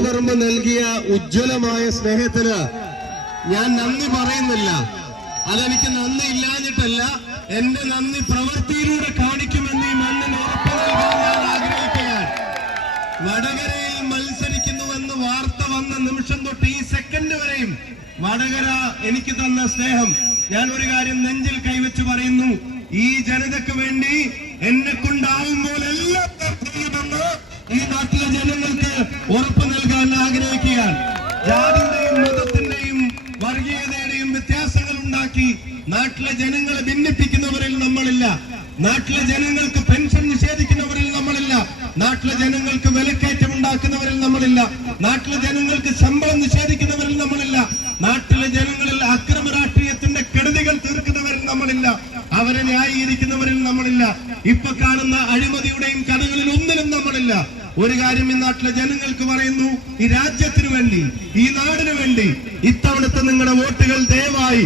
പറമ്പ് നൽകിയ ഉജ്ജ്വലമായ സ്നേഹത്തിന് ഞാൻ നന്ദി പറയുന്നില്ല. അതെനിക്ക് നന്ദി ഇല്ലാഞ്ഞിട്ടല്ല എന്റെ നന്ദി പ്രവൃത്തിയിലൂടെ കാണിക്കുമെന്ന് ഈ മണ്ണിന് ഉറപ്പ് നൽകാൻ ഞാൻ ആഗ്രഹിക്കുകയാണ്. വടകരയിൽ മത്സരിക്കുന്നുവെന്ന് വാർത്ത വന്ന നിമിഷം തൊട്ട് ഈ സെക്കൻഡ് വരെയും വടകര എനിക്ക് തന്ന സ്നേഹം. ഞാൻ ഒരു കാര്യം നെഞ്ചിൽ കൈവച്ച് പറയുന്നു ഈ ജനതയ്ക്ക് വേണ്ടി എന്നെ പോലെല്ലാം ചെയ്യുമെന്ന് ഈ നാട്ടിലെ ജനങ്ങൾക്ക് ഉറപ്പ് ആഗ്രഹിക്കുകയാണ് ജാതിയുടെയും മതത്തിന്റെയും വർഗീയതയുടെയും വ്യത്യാസങ്ങൾ ഉണ്ടാക്കി നാട്ടിലെ ജനങ്ങളെ ഭിന്നിപ്പിക്കുന്നവരിൽ നമ്മളില്ല. നാട്ടിലെ ജനങ്ങൾക്ക് പെൻഷൻ നിഷേധിക്കുന്നവരിൽ നമ്മളില്ല. നാട്ടിലെ ജനങ്ങൾക്ക് വിലക്കയറ്റം ഉണ്ടാക്കുന്നവരിൽ നമ്മളില്ല. നാട്ടിലെ ജനങ്ങൾക്ക് ശമ്പളം നിഷേധിക്കുന്നവരിൽ നമ്മളില്ല. നാട്ടിലെ ജനങ്ങളിൽ അക്രമ രാഷ്ട്രീയത്തിന്റെ കെടുതികൾ തീർക്കുന്നവരിൽ നമ്മളില്ല. അവരെ ന്യായീകരിക്കുന്നവരിൽ നമ്മളില്ല. ഇപ്പൊ കാണുന്ന അഴിമതിയുടെയും കഥകളിൽ ഒന്നിലും നമ്മളില്ല. ഒരു കാര്യം ഈ നാട്ടിലെ ജനങ്ങൾക്ക് പറയുന്നു. ഈ രാജ്യത്തിനു വേണ്ടി ഈ നാടിനു വേണ്ടി ഇത്തവണത്തെ നിങ്ങളുടെ വോട്ടുകൾ ദയവായി